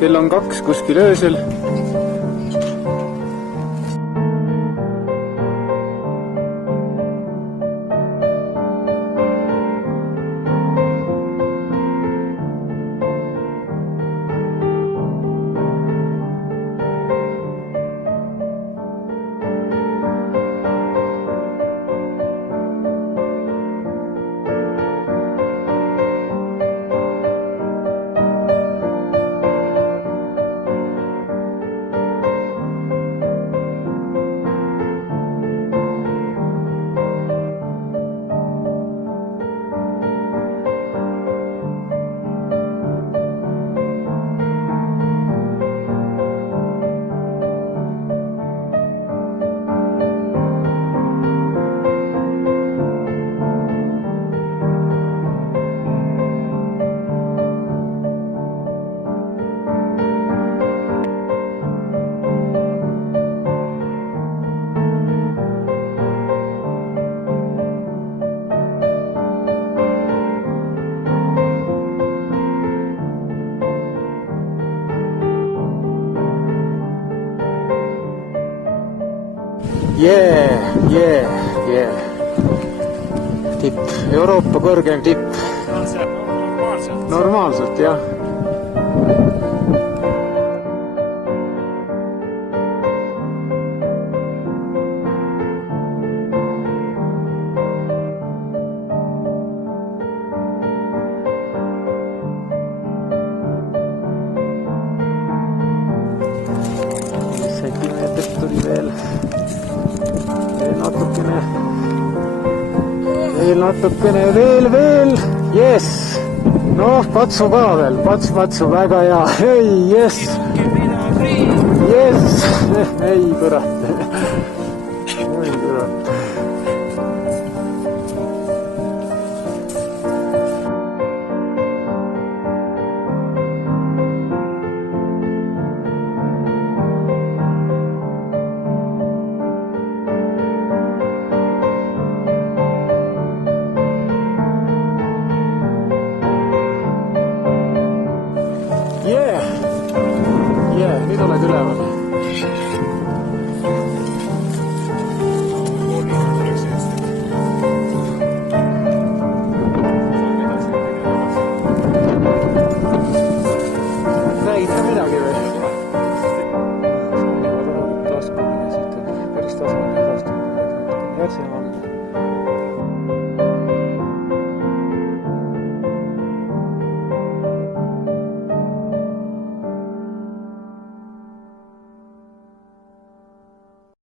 kell on 2 kuskil öösel. Tipp, Euroopa kõrgem tipp. Normaalselt, jah. Sentimeetrist tuli veel natukene, veel, yes! Noh, patsu ka veel, patsu, väga hea, ei, yes! Yes! Ei, kurat. Nüüd oled üleval.